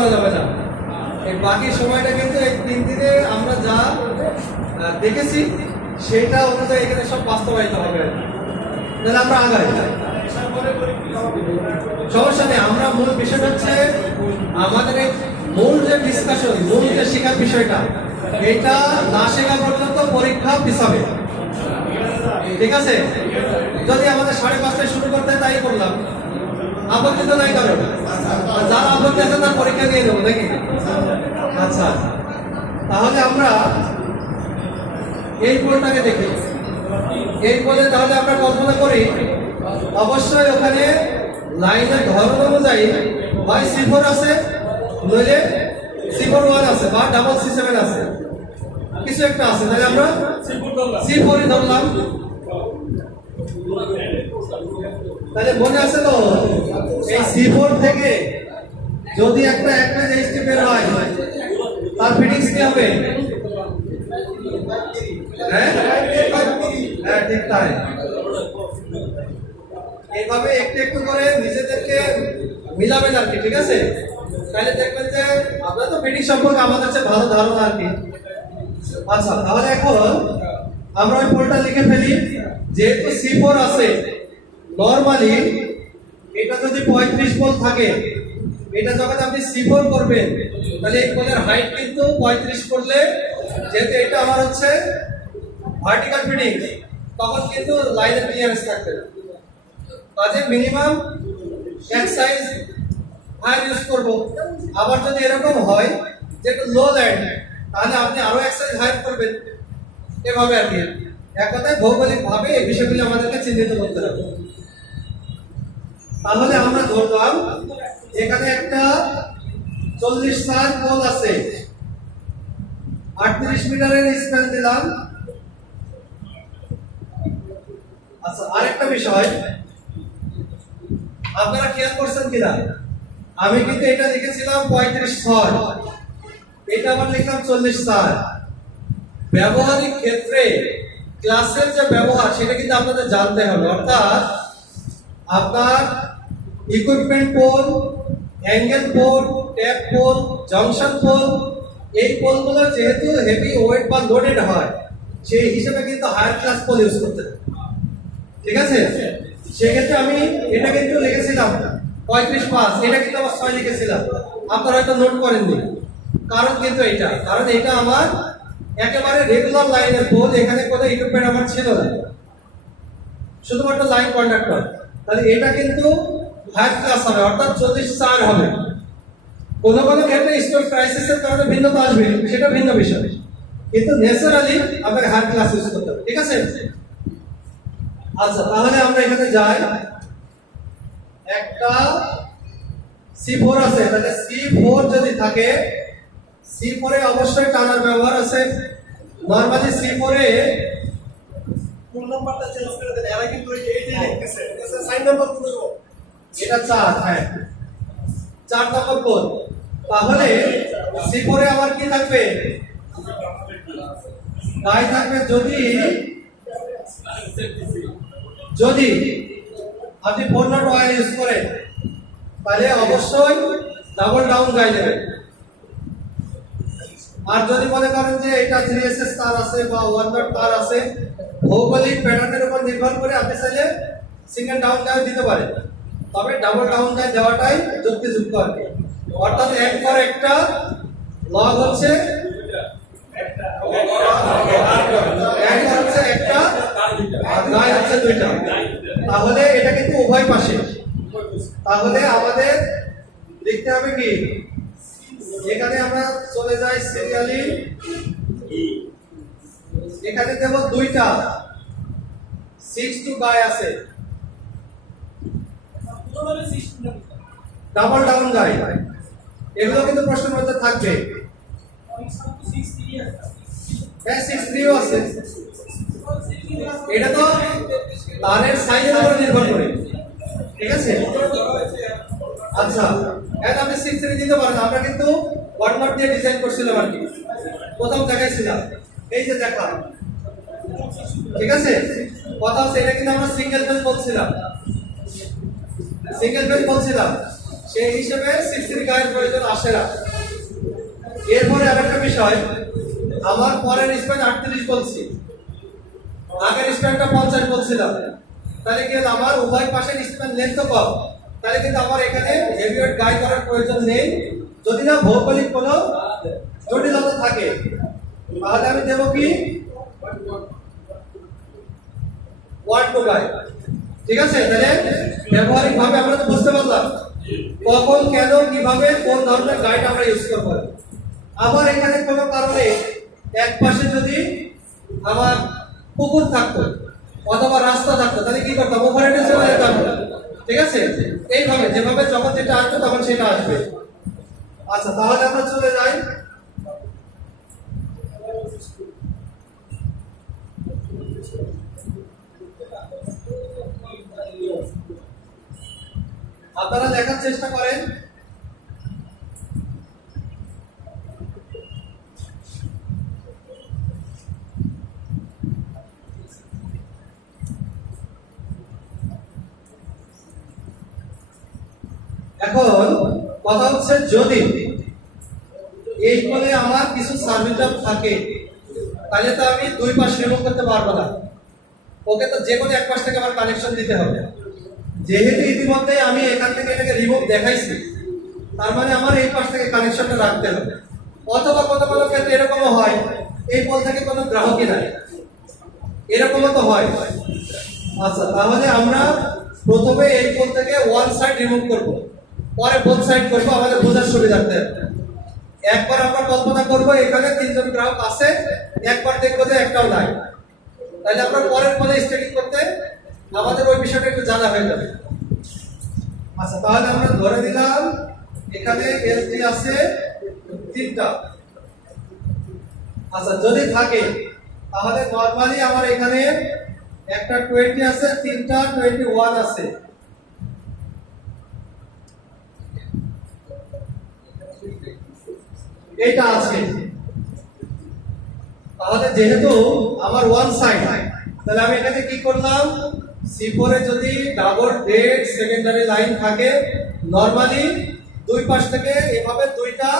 করা যাবে না। এই বাকি সময়টা কিন্তু এই তিন দিনে আমরা যা দেখেছি, সেটা অনুযায়ী এখানে সব বাস্তবায়িত হবে। তাহলে আমরা আগাই। সমস্যা নেই, আমরা মূল বিষয়টা হচ্ছে আমাদের মূল যে ডিসকাশন মূল যে শেখার বিষয়টা, এটা না শেখা পর্যন্ত পরীক্ষা পিছাবে। ঠিক আছে? যদি আমাদের সাড়ে পাঁচটায় শুরু করতে তাই করলাম। আপত্তি তো নাই কারণ আর যারা আপত্তি আছে তার পরীক্ষা দিয়ে দেবো নাকি? আচ্ছা। তাহলে আমরা এই পোলটাকে দেখি। এই পোলে তাহলে আমরা কল্পনা করি অবশ্যই ওখানে লাইনের ধরন অনুযায়ী হয় সি ফোর আছে নইলে সি ফোর ওয়ান আছে বা ডাবল সি সেভেন আছে। কিছু একটা আছে তাহলে আমরা সি ফোরই ধরলাম। তাহলে মনে আছে তো, এই সিফোর থেকে যদি একটা একটা এইচটি বের হয়, তার ফিটিংস কি হবে? হ্যাঁ? হ্যাঁ ঠিক তাই। এইভাবে একটু একটু করে নিজেদেরকে মিলাবেন আর কি, ঠিক আছে? তাহলে দেখবেন যে আপনার তো ফিটিং সম্পর্কে আমার কাছে ভালো ধারণা আর কি। আচ্ছা তাহলে এখন আমরা ওই পোলটা লিখে ফেলি। যেহেতু সি ফোর আছে নর্মালি এটা যদি পঁয়ত্রিশ পোল থাকে, এটা যখন আপনি সি ফোর করবেন, তাহলে এই পোলের হাইট কিন্তু পঁয়ত্রিশ করলে, যেহেতু এটা আমার হচ্ছে ভার্টিক্যাল ফিটিং তখন কিন্তু লাইনের ক্লিয়ারেন্স থাকবে কাজে মিনিমাম এক সাইজ হায়ার ইউজ করব। আবার যদি এরকম হয় যে একটু লো ল্যান্ড তাহলে আপনি আরও এক সাইজ হায়ার করবেন। এভাবে আর কি। এক কথায় ভৌগোলিক ভাবে এই বিষয়গুলি আমাদেরকে চিহ্নিত করতে হবে। তাহলে আমরা ধরলাম, এখানে একটা চল্লিশ সার পোল আছে। আটত্রিশ মিটারের স্প্যান দিলাম। আচ্ছা আরেকটা বিষয়। আপনারা খেয়াল করছেন কিনা? আমি কিন্তু এটা লিখেছিলাম পঁয়ত্রিশ ছয়। এটা আবার লিখলাম চল্লিশ চার ব্যবহারিক ক্ষেত্রে ক্লাসের যে ব্যবহার, সেটা কিন্তু আপনাদের জানতে হবে। অর্থাৎ আপনার equipment pole angle pole tap pole junction pole এই পোলগুলো যেহেতু হেভি ওয়েট বা লোডেড হয়, সেই হিসেবে কিন্তু হায়ার ক্লাস পোল ইউজ করতে ঠিক আছে? সেক্ষেত্রে আমি এটা কিন্তু লিখেছিলাম, পঁয়ত্রিশ পাঁচ, এটা কিন্তু আমার ছয় লিখেছিলাম। আপনারা হয়তো নোট করেননি। কারণ কিন্তু এটা কারণ এটা আমার একেবারে রেগুলার লাইনের পোল এখানে কোনো ইকুইপমেন্ট আমার ছিল না। শুধুমাত্র লাইন কন্ডাক্টর তাহলে এটা কিন্তু হায়ার ক্লাস হবে, অর্থাৎ চল্লিশ চার হবে। কোনো কোনো ক্ষেত্রে স্টোর ক্রাইসিসের কারণে ভিন্নতা আসবে, সেটা ভিন্ন বিষয়। কিন্তু ন্যাচারালি আপনাকে হায়ার ক্লাস ইউজ করতে হবে, ঠিক আছে? আচ্ছা তাহলে আমরা এখানে যাই। একটা সি ফোর আছে, তাহলে সি ফোর যদি থাকে সি ফোরে অবশ্যই টানার ব্যবহার আছে। নর্মালি সি ফোরে ফোন নাম্বারটা চেঞ্জ করে দেন? এরা কিন্তু এই যে লিখতেছে সাইন নাম্বার করে এটা চার হ্যাঁ। চার নম্বর কোড তাহলে সি ফোরে আমার কি থাকবে? তাই থাকবে যদি যদি আপনি ফোর নট ইউজ করেন তাহলে অবশ্যই ডাবল ডাউন গাই দেবেন আর যদি মনে করেন যে এটা থ্রি এস এস তার আছে বা ওয়ান ডট তার আছে, ভৌগোলিক প্যাটার্নের উপর নির্ভর করে আপনি চাইলে সিঙ্গেল ডাউন গাই দিতে পারেন। তবে ডাবল ডাউন গাই দেওয়াটাই যুক্তিযুক্ত আর কি। অর্থাৎ এক পর একটা লগ হচ্ছে এক হচ্ছে একটা তাহলে এটা কিন্তু উভয় পাশে। তাহলে আমাদের লিখতে হবে কি? এখানে আমরা চলে যাই সিরিয়ালি এখানে দেব দুইটা। সিক্স টু বাই আছে। ডাবল ডাউন গাই এগুলো কিন্তু প্রশ্নের মধ্যে থাকবে। হ্যাঁ সিক্স থ্রিও আছে। এটা তো তারের সাইজের উপর নির্ভর করে। ঠিক আছে? আচ্ছা। এখন আপনি সিক্স থ্রি দিতে পারেন, আমরা কিন্তু ওয়ান নট দিয়ে ডিজাইন করছিলাম আর কি। প্রথম দেখাইছিলাম। এই যে দেখা ঠিক আছে? কথা হচ্ছে, এটা কিন্তু আমরা সিঙ্গেল ফেজ বলছিলাম। সিঙ্গেল ফেজ বলছিলাম। সেই হিসেবে সিক্সটিন গায়ের প্রয়োজন আসে না। এরপরে আরেকটা বিষয়, আমার পরের স্প্যান আটত্রিশ বলছি। আগের স্প্যানটা পঞ্চাশ বলছিলাম। তাহলে কিন্তু আমার উভয় পাশের স্প্যান লেন্থ কম। তাহলে কিন্তু আমার এখানে হেভিওয়েট গাই করার প্রয়োজন নেই। যদি না ভৌগোলিক কোনো জটিলতা থাকে, তাহলে আমি দেবো কি? ওয়ান টু গাই ঠিক আছে? তাহলে ব্যবহারিক ভাবে আমরা তো বুঝতে পারলাম কখন, কেন, কীভাবে, কোন ধরনের গাইড আমরা ইউজ করব। আবার এখানে কোনো কারণে এক পাশে যদি আমার পুকুর থাকতো অথবা রাস্তা থাকতো, তাহলে কি করতাম? ওভারহেডে চলে যেতাম। ঠিক আছে? এইভাবে, যেভাবে যখন যেটা আসবে, তখন সেটা আসবে। আচ্ছা তাহলে আমরা চলে যাই। আপনারা দেখার চেষ্টা করেন এখন কথা হচ্ছে যদি এই কোণে আমার কিছু সার্ভিটার থাকে, তাহলে তো আমি দুই পাশ রিমুভ করতে পারব না। ওকে তো যে কোনো এক পাশ থেকে আমার কানেকশন দিতে হবে। যেহেতু ইতিমধ্যে আমি এখান থেকে এটাকে রিমুভ দেখাইছি, তার মানে আমার এই পাশ থেকে কানেকশনটা রাখতে হবে। অথবা কোনো কোনো ক্ষেত্রে এরকমও হয়, এই পোল থেকে কোনো গ্রাহকই নাই। এরকমও তো হয়। আচ্ছা তাহলে আমরা প্রথমে এই পোল থেকে ওয়ান সাইড রিমুভ করব। পরে বোথ সাইড করব, আমাদের বোঝার সুবিধার্থে। একবার আমরা কল্পনা করব, এখানে তিনজন গ্রাহক আছে, একবার দেখব যে একটাও নাই। তাহলে আমরা পরের পদে স্টাডি করতে আমাদের ওই বিষয়টা একটু জানা হয়ে যাবে। আচ্ছা তাহলে আমরা ধরে দিলাম এখানে এসডি আছে, তিনটা। আচ্ছা যদি থাকে, তাহলে নর্মালি আমার এখানে একটা টোয়েন্টি আছে, তিনটা টোয়েন্টি ওয়ান আছে। এইটা আছে। তাহলে যেহেতু আমার ওয়ান সাইড তাহলে আমি এখানে কি করলাম? সি ফোরে যদি ডাবল ডেড সেকেন্ডারি লাইন থাকে নরমালি দুই পাশ থেকে এভাবে দুইটা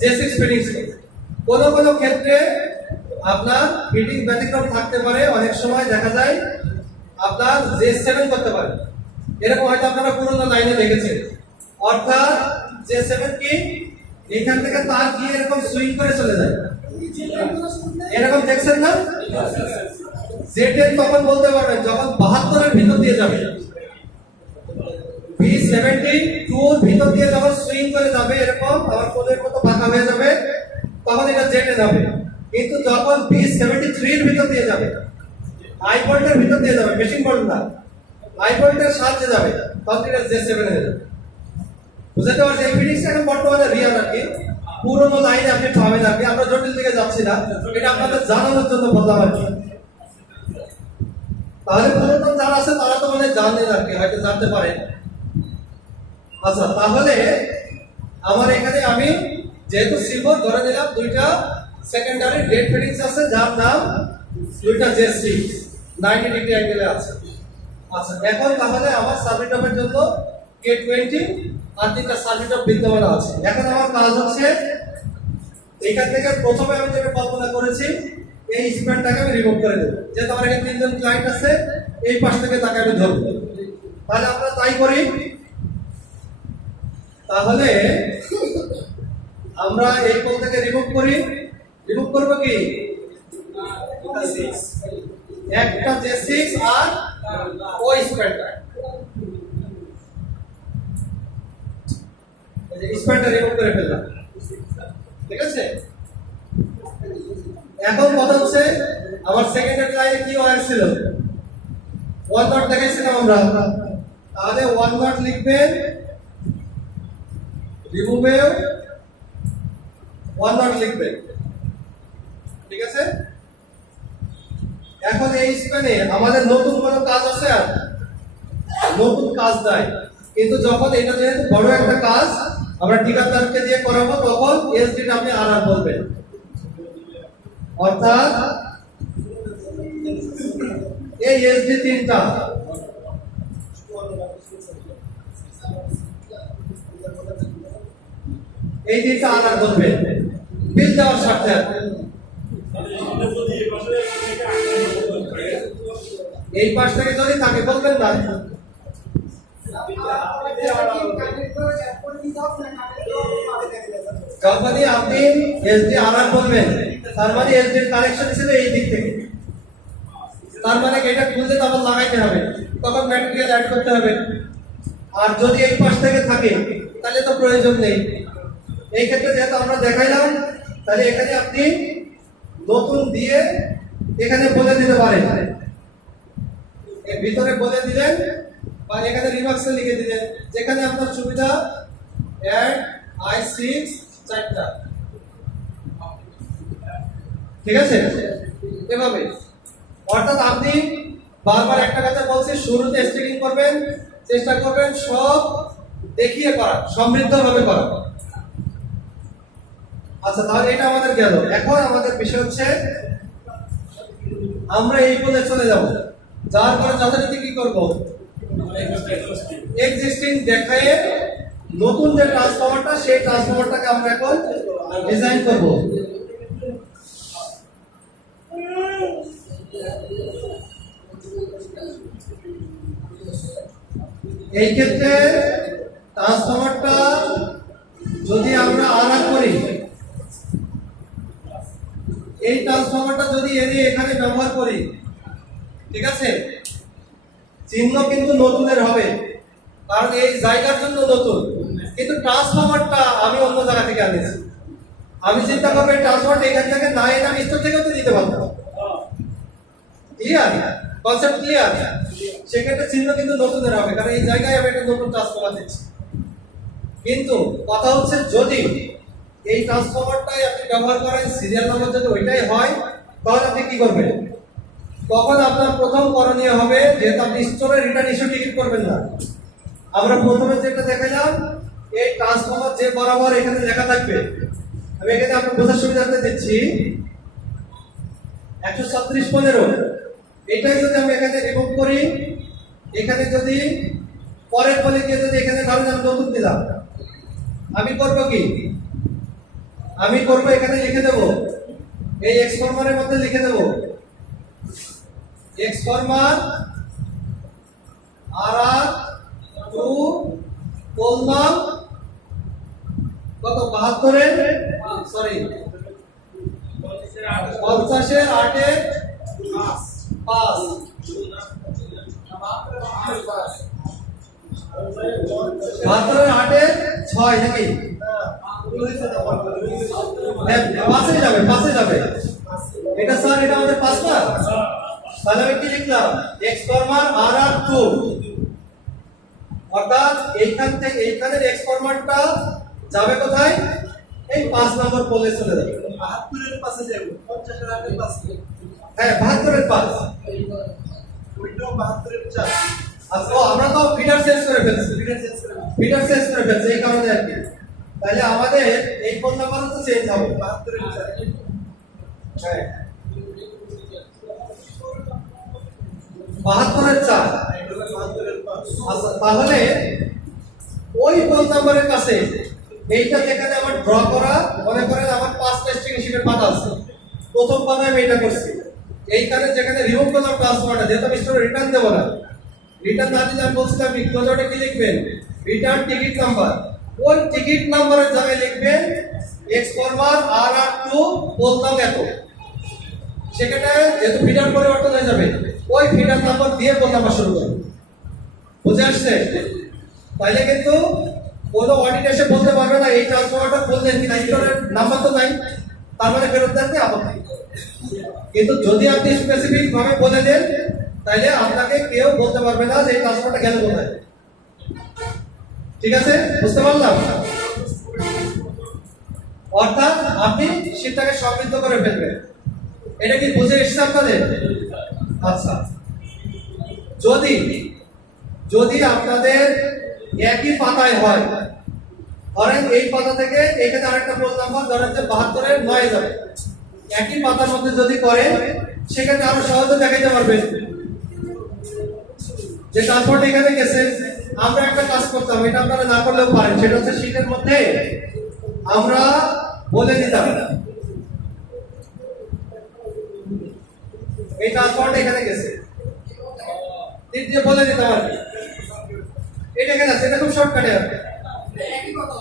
জে সিক্স ফিটিংস কোনো কোনো ক্ষেত্রে আপনার ফিটিং ব্যতিক্রম থাকতে পারে, অনেক সময় দেখা যায় আপনার জে সেভেন করতে পারে। এরকম হয়তো আপনারা পুরোনো লাইনে দেখেছেন। অর্থাৎ জে সেভেন কি? এখান থেকে তার গিয়ে এরকম সুইং করে চলে যায়। এরকম দেখছেন না? জেটেন তখন বলতে পারবেন, যখন বাহাত্তরের ভিতর দিয়ে যাবে। বি সেভেন্টি টুর ভিতর দিয়ে যখন সুইং করে যাবে এরকম আবার কোলের মতো বাঁকা হয়ে যাবে, তখন এটা জেটে যাবে। কিন্তু যখন বি সেভেন্টি থ্রির ভিতর দিয়ে যাবে ভোল্টের ভিতর দিয়ে যাবে মেশিন ভোল্ট না ভোল্টের সাহায্যে যাবে, তখন এটা জে সেভেন হয়ে যাবে। বুঝতে পারছি ফিনিক্সটা এখন বর্তমানে রিয়াল আর কি। পুরোনো লাইনে আপনি পাবেন আর কি। আমরা জটিল দিকে যাচ্ছি না। এটা আপনাদের জানানোর জন্য বললাম আর কি। তাহলে পুরাতন যারা আছে, তারা তো মানে জানেন আর কি, হয়তো জানতে পারেন। আচ্ছা তাহলে আমার এখানে আমি যেহেতু সিলভার ধরে দিলাম দুইটা সেকেন্ডারি ডেট ফিটিংস আছে, যার নাম দুইটা জে সিক্স নাইনটি ডিগ্রি অ্যাঙ্গেলে আছে। আচ্ছা এখন তাহলে আমার সার্ভিটপের জন্য কে টোয়েন্টি আর তিনটা সার্ভিটপ বিদ্যমান আছে। এখন আমার কাজ হচ্ছে, এখান থেকে প্রথমে আমি যেটা কল্পনা করেছি, এই স্প্যানটাকে আমি রিমুভ করে দেবো। যেহেতু আমার এখানে তিনজন ক্লায়েন্ট আছে, এই পাশ থেকে তাকে আমি ধরবো। তাহলে আমরা তাই করি। তাহলে আমরা এই পোল থেকে রিমুভ করি। রিমুভ করব কি? একটা জে সিক্স আর ওই স্প্যানটা স্প্যানটা রিমুভ করে ফেললাম। ঠিক আছে? এখন কথা হচ্ছে, আমার সেকেন্ডারি লাইনে কি ওয়ার ছিল? ওয়ান নট দেখাইছিলাম আমরা। তাহলে ওয়ান নট লিখবেন রিমুভে ওয়ান নট লিখবেন ঠিক আছে? এখন এই স্পেনে আমাদের নতুন কোনো কাজ আছে আর? নতুন কাজ নাই। কিন্তু যখন এটা যেহেতু বড় একটা কাজ আমরা ঠিকাদারকে দিয়ে করাবো, তখন এসডিটা আপনি আর আর বলবেন। অর্থাৎ এই এসডি তিনটা। এই তিনটা আর আর বলবেন বিল দেওয়ার সাথে এই পাশ থেকে যদি থাকে বলবেন না। যখনই আপনি এসডি আর বলবেন। তার মানে এসডি কানেকশন ছিল এই দিক থেকে। তার মানে এটা খুলতে তো আবার লাগাইতে হবে। তখন ম্যাটেরিয়াল অ্যাড করতে হবে। আর যদি এই পাশ থেকে থাকে, তাহলে তো প্রয়োজন নেই। এই ক্ষেত্রে যেহেতু আমরা দেখাইলাম, তাহলে এখানে আপনি নতুন দিয়ে এখানে বলে দিতে পারেন। ভিতরে বলে দিলেন বা এখানে রিমার্কসে লিখে দিলেন যেখানে আপনার সুবিধা অ্যাড আই সিক্স চারটা। ঠিক আছে? এভাবে। অর্থাৎ আপনি বারবার একটা কথা বলছি, শুরুতে স্ট্রিকিং করবেন, চেষ্টা করবেন সব দেখিয়ে করা সমৃদ্ধভাবে করা আচ্ছা তাহলে এটা আমাদের গেল। এখন আমাদের বিষয় হচ্ছে, আমরা এই পদে চলে যাব। যার পরে যথারীতি কি করব? এক্সিস্টিং দেখায় নতুন যে ট্রান্সফরমারটা সেই ট্রান্সফরমারটাকে আমরা এখন ডিজাইন করব। এই ক্ষেত্রে ট্রান্সফরমারটা যদি আমরা আলাদা করি এই ট্রান্সফরমারটা যদি এনে এখানে ব্যবহার করি ঠিক আছে চিহ্ন কিন্তু নতুনের হবে কারণ এই জায়গার জন্য নতুন কিন্তু ট্রান্সফরমারটা আমি অন্য জায়গা থেকে আনিয়েছি আমি চিন্তা করব এখান থেকে না এনে আমি স্টোর থেকেও তো দিতে পারব ক্লিয়ার কনসেপ্ট ক্লিয়ার সেক্ষেত্রে চিহ্ন কিন্তু নতুনের হবে, কারণ এই জায়গায় আমি একটা নতুন ট্রান্সফরমার দিচ্ছি। কিন্তু কথা হচ্ছে যদি এই ট্রান্সফরমারটাই আপনি ব্যবহার করেন সিরিয়াল নাম্বার যদি ওইটাই হয়, তাহলে আপনি কি করবেন? তখন আপনার প্রথম করণীয় হবে যেহেতু আপনি স্টোরে রিটার্ন ইস্যু টিকিট করবেন না। আমরা প্রথমে যেটা দেখালাম এই ট্রান্সফরমার যে বরাবর এখানে লেখা থাকবে আমি এখানে আপনার বোঝার সুবিধাতে দিচ্ছি। একশো সাতত্রিশ পনেরো। এটাই যদি আমি এখানে রিমুভ করি, এখানে যদি পরের বলে গিয়ে যদি এখানে ধরেন আমি নতুন দিলাম, আমি করব কি? আমি করব এখানে লিখে দেব। এই এক্স ফরমারের মধ্যে লিখে দেব। Ex former R R two কলমাম কত? বাহাত্তরের সরি। পঞ্চাশের আটের পাঁচ। বাহাত্তরের আটের ছয় নাকি? হ্যাঁ, পাশে যাবে পাশে যাবে। এটা স্যার এটা আমাদের পাঁচ না তাহলে আমি কি লিখলাম? Ex former R R two অর্থাৎ এইখান থেকে এইখানের এক্স ফরমারটা যাবে কোথায়? এই পাঁচ নম্বর পোলে চলে যাবে। বাহাত্তরের পাশে যাব পঞ্চাশের আটের পাশে। হ্যাঁ বাহাত্তরের পাঁচ ওইটাও বাহাত্তরের চার। আচ্ছা আমরা তো চেঞ্জ করে ফেলছি। চেঞ্জ করে চেঞ্জ করে ফেলছি এই কারণে আর কি। তাহলে আমাদের এই ফোন নাম্বারও তো চেঞ্জ হবে। বাহাত্তরের চার। হ্যাঁ। বাহাত্তরের চার। আচ্ছা তাহলে ওই ফোন নাম্বারের কাছে এইটা যেখানে আমার ড্র করা, মনে করেন আমার পাঁচ টেস্টিং হিসেবে পাতা আছে। প্রথম পাতায় আমি এটা করছি। এইখানে যেখানে রিমুভ করলাম ট্রান্সফারটা যেহেতু আমি স্টোরে রিটার্ন দেবো না। রিটার্ন না দিলে আমি বলছিলাম ক্লোজারটা কি লিখবেন? রিটার্ন টিকিট নাম্বার ওই টিকিট নাম্বারের জায়গায় লিখবেন ex former R R two বলতাম এত। সেখানে যেহেতু ফিডার পরিবর্তন হয়ে যাবে, ওই ফিডার নাম্বার দিয়ে নাম্বার শুরু করবে বুঝে আসছে? তাইলে কিন্তু কোনো অডিট এসে বলতে পারবে না, এই ট্রান্সফরমারটা বললেন কিনা স্টোরের নাম্বার তো নাই। তার মানে ফেরত দেন আপত্তি কিন্তু যদি আপনি স্পেসিফিক ভাবে বলে দেন, তাইলে আপনাকে কেউ বলতে পারবে না যে এই ট্রান্সফারটা গেল কোথায়। ঠিক আছে? বুঝতে পারলাম? অর্থাৎ আপনি শীতটাকে সমৃদ্ধ করে ফেলবেন। এটা কি বুঝে এসছে আপনাদের? আচ্ছা। যদি যদি আপনাদের একই পাতায় হয়। ধরেন এই পাতা থেকে এখানে আরেকটা পোল নাম্বার, ধরেন যে বাহাত্তরের নয় যাবে একই পাতার মধ্যে যদি করে, সেক্ষেত্রে আরও সহজে দেখাইতে পারবেন যে ট্রান্সপোর্ট এখানে গেছে, আমরা একটা কাজ করতাম, এটা আপনারা না করলেও পারেন। সেটা হচ্ছে শীতের মধ্যে আমরা বলে দিতাম। এই ট্রান্সপোর্ট এখানে গেছে। বলে দিতাম আর কি। এটা কেন সেটা খুব শর্টকাটে হবে একই কথা